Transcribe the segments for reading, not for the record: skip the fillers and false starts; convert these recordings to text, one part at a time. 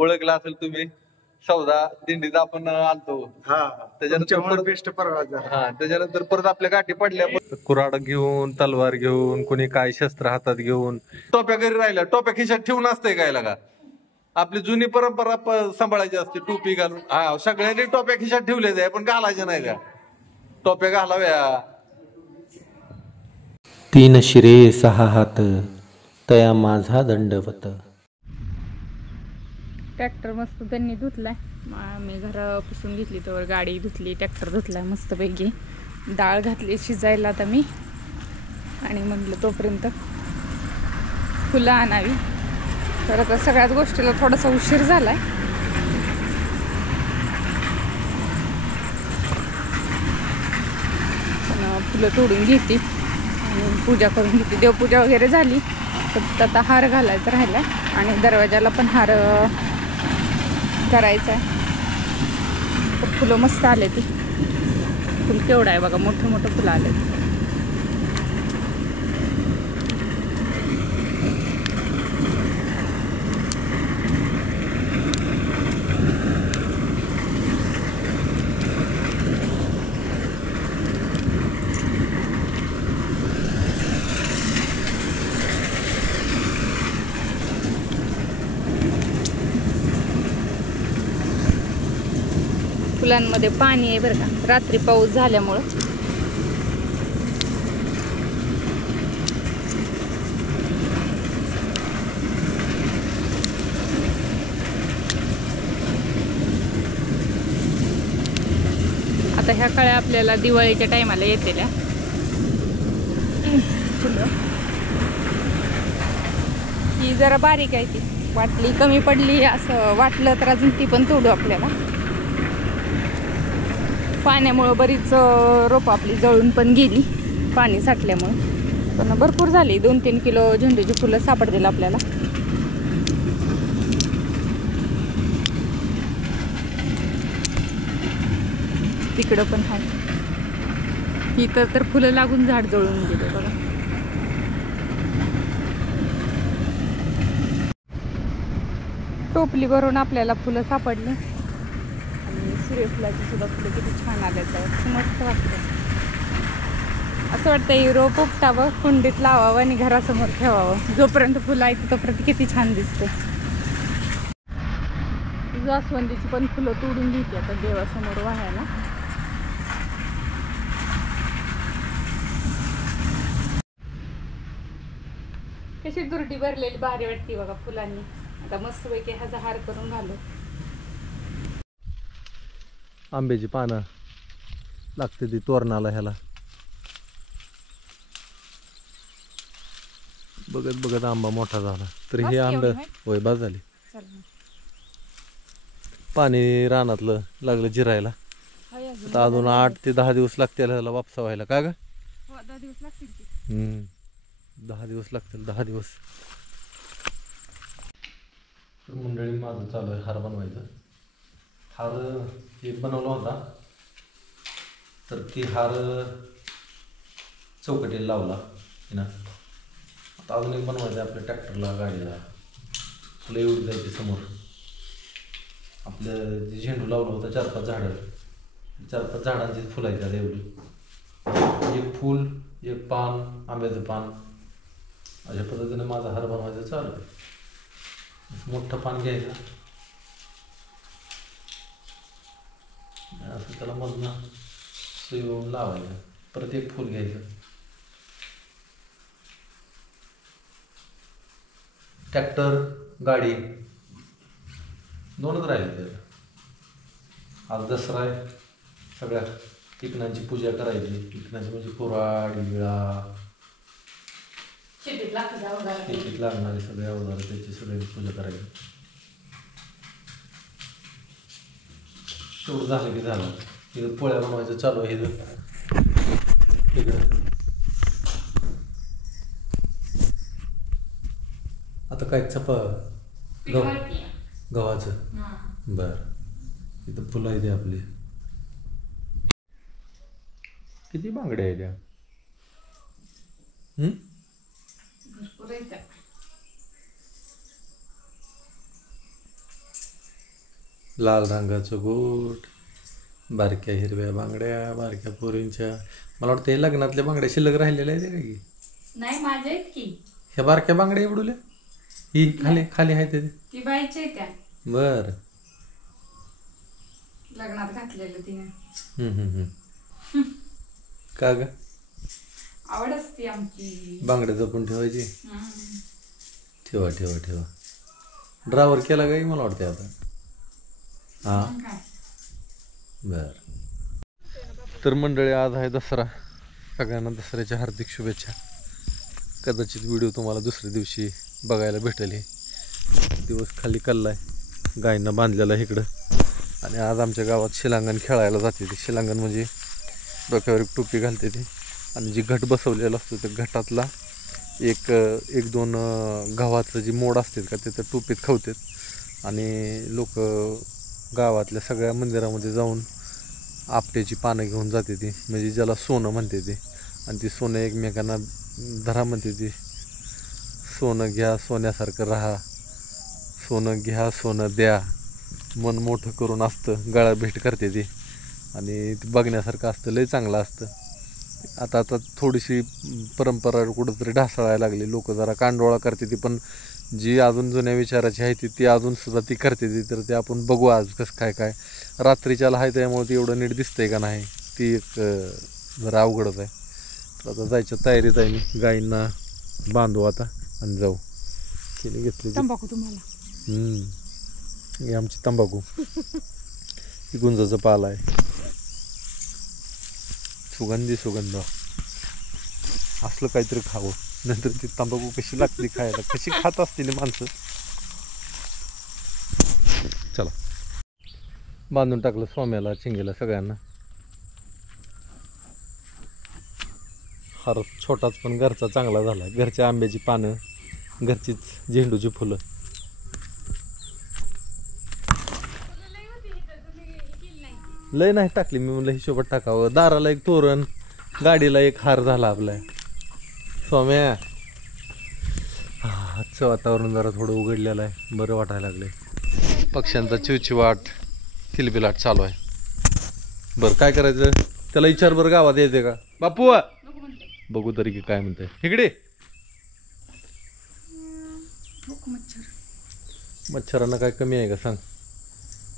ओळखला असेल तुम्ही, सौदा दिंडीत आपण आलतो. त्याच्यानंतर बेस्ट परवा. त्याच्यानंतर परत आपल्या गाठी पडल्या. कुऱ्हाड घेऊन, तलवार घेऊन, कोणी काय शस्त्र हातात घेऊन. टोप्या घरी राहिल्या, टोप्या खिशात ठेवून असते काय लागा. आपली जुनी परंपरा सांभाळायची असते, टोपी घालून. सगळ्यांनी टोप्या खिशात ठेवल्या जाय, पण घालायच्या नाही का, टोप्या घालाव्या. 3 शिरे 6 हात तया माझा दंडवत. ट्रॅक्टर मस्त त्यांनी धुतलाय. मी घर पुसून घेतली, तर गाडी धुतली, ट्रॅक्टर धुतलाय मस्तपैकी. डाळ घातली शिजायला आता मी, आणि म्हटलं तोपर्यंत फुलं आणावी. तर आता सगळ्याच गोष्टीला थोडासा उशीर झालाय. फुलं तोडून घेते आणि पूजा करून घेते. देवपूजा वगैरे झाली, फक्त आता हार घालायचा राहिलाय आणि दरवाजाला पण हार करायचा आहे. तर फुलं मस्त आले. ती फुल केवढं आहे बघा, मोठं मोठं फुलं आले. फुलांमध्ये पाणी आहे बरं का, रात्री पाऊस झाल्यामुळं. आता ह्या कळ्या आपल्याला दिवाळीच्या टायमाला येतेल्या फुलं. ही जरा बारीक आहे, ती वाटली कमी पडली असं वाटलं तर अजून ती पण तोडू आपल्याला. पाण्यामुळं बरीच रोपं आपली जळून पण गेली, पाणी साठल्यामुळं. पण भरपूर झाली, 2-3 किलो झेंडूची फुलं सापडतील आपल्याला. तिकडं पण आहे. इथं तर फुलं लागून झाड जळून गेले बघा. टोपली भरून आपल्याला फुलं सापडली. सूर्यफुलाची सुद्धा फुलं किती छान आले, मस्त वाटतं. असं वाटतं ही रोप उपटावं, कुंडीत लावावं आणि घरासमोर ठेवावं. जोपर्यंत फुलं आहेत तोपर्यंत किती छान दिसते. जास्वंदीची पण फुलं तोडून घेते आता देवासमोर वाहायला. कशी दुर्डी भरलेली भारी वाटते बघा फुलांनी. आता मस्तपैकी ह्याचा हार करून घालू. आंब्याची पानं लागते ती तोरणाला. ह्याला बघत बघत आंबा मोठा झाला. तर हे आंबे होय बस झाली. पाणी रानातलं लागलं जिरायला. आता अजून 8 ते 10 दिवस लागतील ह्याला वापसा व्हायला. का ग? 10 दिवस लागतील. 10 दिवस लागतील. 10 दिवस. तर मंडळी माझं चालू आहे हार बनवायचं. हार एक बनवला होता, तर ती हार चौकटीला लावला ना. आता अजून एक बनवायचं आपल्या ट्रॅक्टरला, गाडीला. फुलं एवढी जायची समोर. आपलं जे झेंडू लावलं होतं 4-5 झाडं, 4-5 झाडांची फुलं आहेत आता एवढी. एक फूल, एक पान, आंब्याचं पान, अशा पद्धतीने माझा हार बनवायचं चालू आहे. मोठं पान घ्यायचं, असं त्याला मधनं सुई वळून लावायचं. परत एक फूल घ्यायचं. ट्रॅक्टर, गाडी 2च राहिले त्याला. आज दसरा आहे, सगळ्या पिकनांची पूजा करायची. पिकनाची म्हणजे कुऱ्हाड, विळा, शेतीत लागणारे सगळे अवजार, त्याची सगळी पूजा करायची. तेवढं झालं की झालं. इथं पोळ्या बनवायचं चालू आहे. इकडं आता काय गव्हाचं. बरं, इथं फुलं आहे आपली. किती बांगड्या आहे त्या? लाल रंगाचं गोट, बारक्या हिरव्या बांगड्या, बारक्या पोरींच्या. मला वाटतं हे लग्नातल्या बांगड्या शिल्लक राहिलेल्या आहेत का की? नाही माझ्या आहेत की. ह्या बारक्या बांगड्या एवढुल्या ही खाली खाली आहेत ते. ती बाईच्या त्या बर. लग्नात घातलेलं तिने. का ग? आवड असते आमची. बांगड्या जपून ठेवायची. ठेवा ठेवा ठेवा. ड्रायव्हर केला का मला वाटते आता. हा बर. तर मंडळी आज आहे दसरा. सगळ्यांना दसऱ्याच्या हार्दिक शुभेच्छा. कदाचित व्हिडिओ तुम्हाला दुसऱ्या दिवशी बघायला भेटेल. हे दिवस खाली कल्लाय, गायींना बांधलेला आहे इकडं. आणि आज आमच्या गावात शिलांगण खेळायला जाते. ते शिलांगण म्हणजे डोक्यावर एक टोपी घालते ते, आणि जी घट बसवलेला असतो त्या घटातला एक दोन गव्हाचं जी मोड असते का ते त्या टोपीत खावतात. आणि लोक गावातल्या सगळ्या मंदिरामध्ये जाऊन आपट्याची पानं घेऊन जाते ती, म्हणजे ज्याला सोनं म्हणते ते. आणि ती सोनं एकमेकांना धरा म्हणते ती. सोनं घ्या सोन्यासारखं राहा, सोनं घ्या सोनं द्या, मन मोठं करून असतं, गळा भेट करते ती. आणि ते बघण्यासारखं असतं, लय चांगलं असतं. आता थोडीशी परंपरा कुठंतरी ढासळायला लागली. लोक जरा कांडोळा करते ती, पण जी अजून जुन्या विचाराची आहे ती अजून सुद्धा ती करते ती. तर ते आपण बघू आज कसं काय काय. रात्रीच्याला आहे त्यामुळे ती एवढं नीट दिसतंय का नाही ती एक जरा अवघडच आहे. तर आता जायच्या तयारीत आहे मी. गायींना बांधू आता आणि जाऊ. तिने घेतली तंबाखू तुम्हाला. ही आमची तंबाखू. ही गुंजाचं पाल आहे. सुगंध असलं काहीतरी खावं, नंतर ती तंबाखू कशी लागते खायला, कशी खात असतील माणसं. चला बांधून टाकलं सोम्याला, चिंगेला, सगळ्यांना. हार छोटाच पण घरचा चांगला झाला. घरच्या आंब्याची पानं, घरचीच झेंडूची फुलं. लय नाही टाकली मी, म्हणलं हिशोबात टाकावं. दाराला एक तोरण, गाडीला एक हार झाला आपल्या. सोम्या आजचं वातावरण जरा थोडं उघडलेलं आहे, बरं वाटायला लागले. पक्ष्यांचा चिवचिवाट, किलबिलाट चालू आहे. बरं काय करायचं त्याला विचार. बरं गावात यायचं का बापू? बघू तरी की काय म्हणतंय. इकडे मच्छरांना काय कमी आहे का सांग.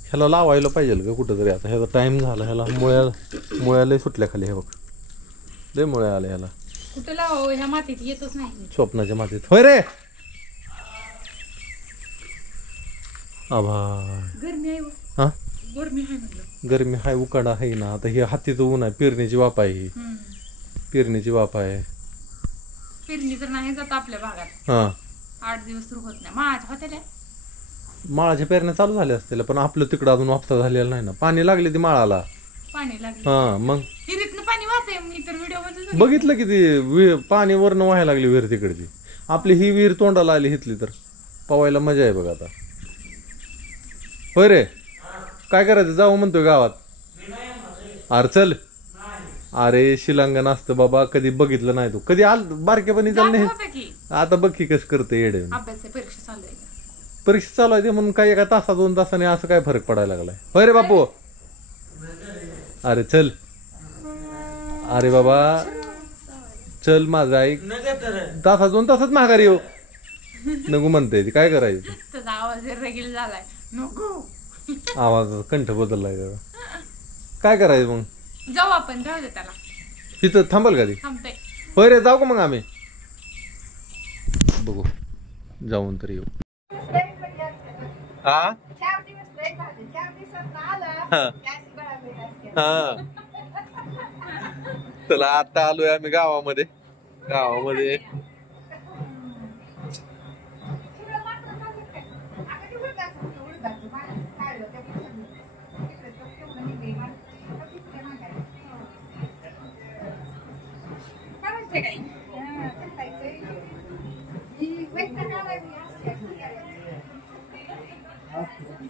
ह्याला लावायला पाहिजे का कुठं तरी. आता ह्याचा टाइम झाला. ह्याला मुळ्या लय सुटल्या खाली. हे बघ लय मुळ्या आल्या ह्याला. कुठे लाव, ह्या मातीत येतच नाही. स्वप्नाच्या मातीत. होय रे आभा. गरमी आहे. हा गरमी आहे म्हटलं. गरमी हाय, उकाडा आहे ना. आता हे हातीचं ऊन आहे. पेरणीची वाप आहे ही. पेरणीची वाप आहे. पेरणी तर नाही जात आपल्या भागात. हा 8 दिवस तर होत नाही. माझ्या होत्या माळाच्या पेरण्या चालू झाल्या असतील, पण आपलं तिकडं अजून वापसा झालेला नाही ना. पाणी लागले ती माळाला. पाणी लागलं. हा मग विहिरीतनं पाणी वाहतंय. मी तर व्हिडिओ मध्ये बघितलं की ती पाणी वरनं व्हायला लागली विहीर तिकडची. आपली ही विहीर तोंडाला आली हिथली तर पवायला मजा आहे बघ आता. होय रे काय करायचं, जाऊ म्हणतोय गावात. अरे चल. अरे शिलांगण असतं बाबा, कधी बघितलं नाही तू. कधी बारकेपणी चाल नाही. आता बघ की कसं करते येडे. अभ्यास परीक्षा चालू आहे. परीक्षा चालू आहे ते म्हणून काय एका तासा 2 तासाने असं काय फरक पडायला लागलाय. होय रे बापू. अरे चल. अरे बाबा चल माझं ऐक. तासा 2 तासात माघारी येऊ नको म्हणते. काय करायचं. तुझा आवाज रगील झालाय. नको. आवाज कंठ बदललाय जरा. काय करायचं मग. जाऊ आपण. जाऊ दे त्याला. तिथं थांबल का ती. थांबतोय. होय रे जाऊ का मग आम्ही. बघू जाऊन तरी येऊ. हा चला आता आलोय आम्ही गावामध्ये.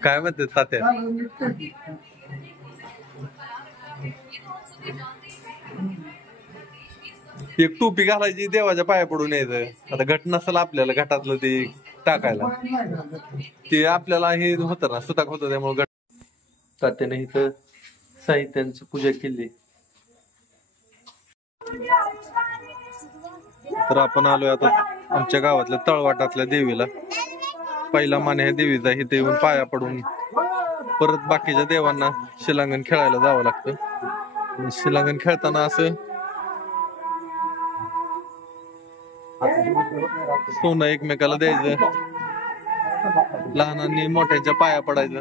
काय म्हणते तात्या. एक टोपी घालायची, देवाच्या पाया पडून यायचं. आता घट नसेल आपल्याला, घटातलं ते टाकायला ते आपल्याला हे होतं ना, सुताक होतं त्यामुळे तात्याने इथं साहित्यांची पूजा केली. तर आपण आलोय आता आमच्या गावातल्या तळवाटातल्या देवीला. पहिला मान ह्या देवीचा इथे येऊन पाया पडून परत बाकीच्या देवांना शिलांगण खेळायला जावं लागतं. शिलांगण खेळताना असं सोनं एकमेकाला द्यायचं, लहानांनी मोठ्यांच्या पाया पडायचं.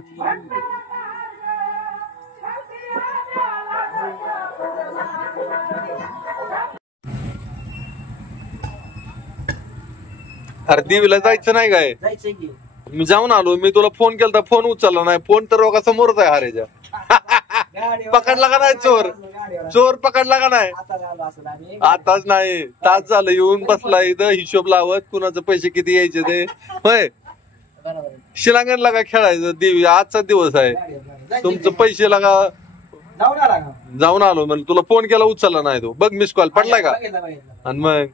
अरे देवीला जायचं नाही काय? मी जाऊन आलो. मी तुला फोन केला, फोन उचलला नाही. फोन तर रोगा समोरच आहे हारेच्या. पकडला का नाही चोर? चोर पकडला का नाही? आताच नाही, तास झालं येऊन बसला इथं हिशोब लावत कुणाचे पैसे किती यायचे ते. होय, शिलांगण लागा खेळायचं देवी. आजचा दिवस आहे. तुमचं पैसे लागा. जाऊन आलो म्हणजे तुला फोन केला उचलला नाही. तो बघ मिस कॉल पडलाय का? आणि मग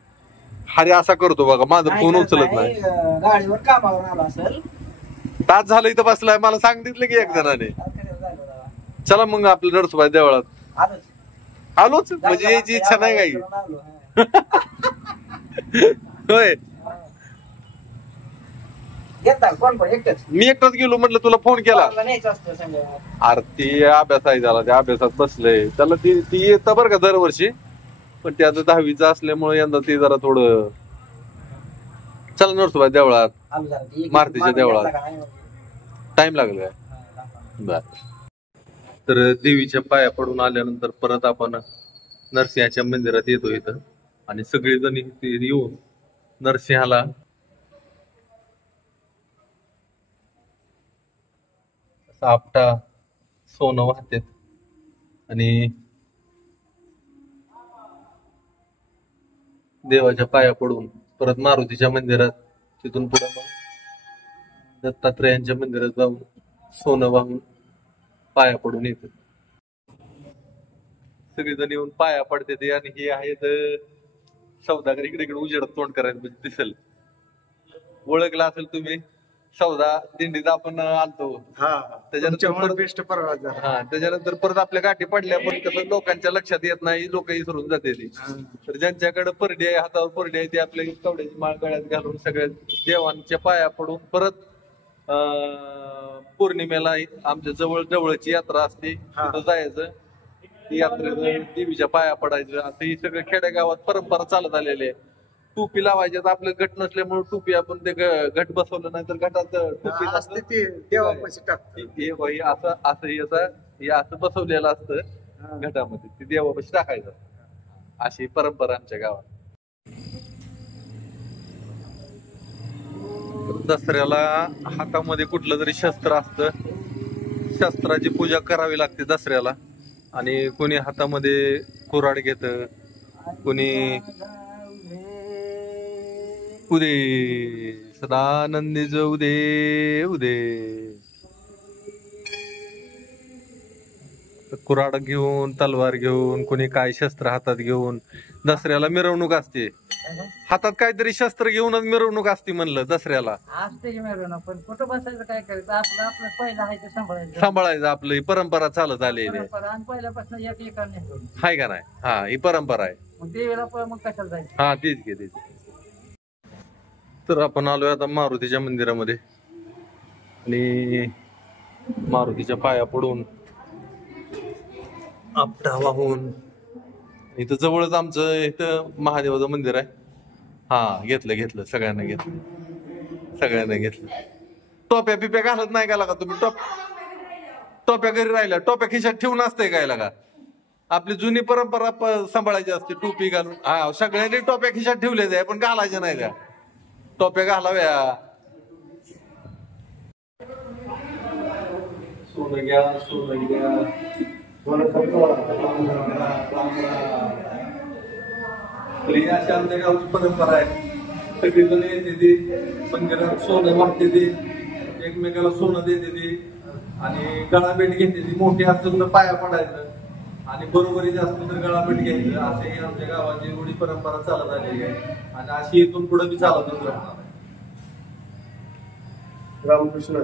अरे असा करतो बघा, माझा फोन उचलत नाही. गाडीवर कामावर आला असेल. तास झालं इथं बसलाय. मला सांगितलं की एक जणाने. चला मग आपलं नरसोबाई देवळात आलोच. म्हणजे यायची इच्छा नाही काही. होय, मी एकटाच गेलो. म्हटलं तुला फोन केला. अरे ती अभ्यास आहे झाला, त्या अभ्यासात बसलंय. त्याला ती येतं बरं का दरवर्षी, पण ते आता 10वीचं असल्यामुळे यंदा ते जरा थोडं. चला नरसोबाई देवळात, मारुतीच्या देवळात टाइम लागला. बर, तर देवीच्या पाया पडून आल्यानंतर परत आपण नरसिंहाच्या मंदिरात येतो इथं. आणि सगळेजण इथे येऊन नरसिंहाला आपटा सोनं वाहतात. आणि देवाच्या पाया पडून परत मारुतीच्या मंदिरात, तिथून पुढे मग दत्तात्रेयांच्या मंदिरात जाऊन सोनं वाहून पाया पडून येतात. सगळेजण येऊन पाया पडते ते. आणि हे आहेत सौदागर. इकडे इकडे उजेडात तोंड करायला म्हणजे दिसेल. ओळखला असेल तुम्ही. सौदा दिंडीत आपण आलतो. त्याच्यानंतर परत आपल्या गाठी पडल्या, पण कसं लोकांच्या लक्षात येत नाही, लोक विसरून जाते ते. तर ज्यांच्याकडे परडी आहे, हातावर परडी आहे, ते आपल्या कवड्याची माळ गळ्यात घालून सगळ्या देवांच्या पाया पडून परत पौर्णिमेला आमच्या जवळची यात्रा असते, तिथं जायचं. यात्रेत देवीच्या पाया पडायचं. असं ही सगळं खेडेगावात परंपरा चालत आलेली आहे. टोपी लावायची. आपलं घट नसल्यामुळे टोपी आपण ते घट बसवलं नाही तर घटात टोपी असं बसवलेलं असतं घटामध्ये, ते देवापाशी टाकायचं. अशी परंपरा आमच्या गावात. दसऱ्याला हातामध्ये कुठलं तरी शस्त्र असतं. शस्त्राची पूजा करावी लागते दसऱ्याला. आणि कोणी हातामध्ये कुऱ्हाड घेत, कोणी उदे सदानंदी जो उदे उदे कुऱ्हाड घेऊन, तलवार घेऊन, कोणी काय शस्त्र हातात घेऊन दसऱ्याला मिरवणूक असते. हातात काहीतरी शस्त्र घेऊनच मिरवणूक असते म्हणलं दसऱ्याला. असते मिरवणूक, पण कुठं बसायचं काय करायचं? आपलं आपलं पहिलं आहे ते सांभाळायचं. आपलं ही परंपरा चालत आलेली आहे. पहिल्यापासून एक एकाने हाय का नाही? हा, ही परंपरा आहे. मग देवीला मग कशाला जायचं? हा, तीच घे तीच. तर आपण आलोय आता मारुतीच्या मंदिरामध्ये. आणि मारुतीच्या पाया पडून आपटा वाहून इथं जवळच आमचं इथं महादेवाचं मंदिर आहे. हा, घेतलं सगळ्यांना घेतलं. टोप्या पिप्या घालत नाही का लागा तुम्ही? टोप्या घरी राहिल्या, टोप्या खिशात ठेवून असते काय लागा? आपली जुनी परंपरा सांभाळायची असते. टोपी घालून. हा, सगळ्यांनी टोप्या खिशात ठेवले जाय, पण घालायच्या नाही त्या. टोप्या घालाव्या. सोनं घ्या. अशी आमच्या गावची परंपरा आहे. सगळीजण येते ते मंदिरात सोनं वाटते ते, एकमेकाला सोनं देते ते. आणि गळाभेट घेते ती. मोठी असेल तर पाया पडायचं, आणि बरोबरीच असलं तर गळाभेट घ्यायचं. असे आमच्या गावाची एवढी परंपरा चालत आलेली आहे. आणि अशी इथून पुढे बी चालतच राहणार. रामकृष्ण.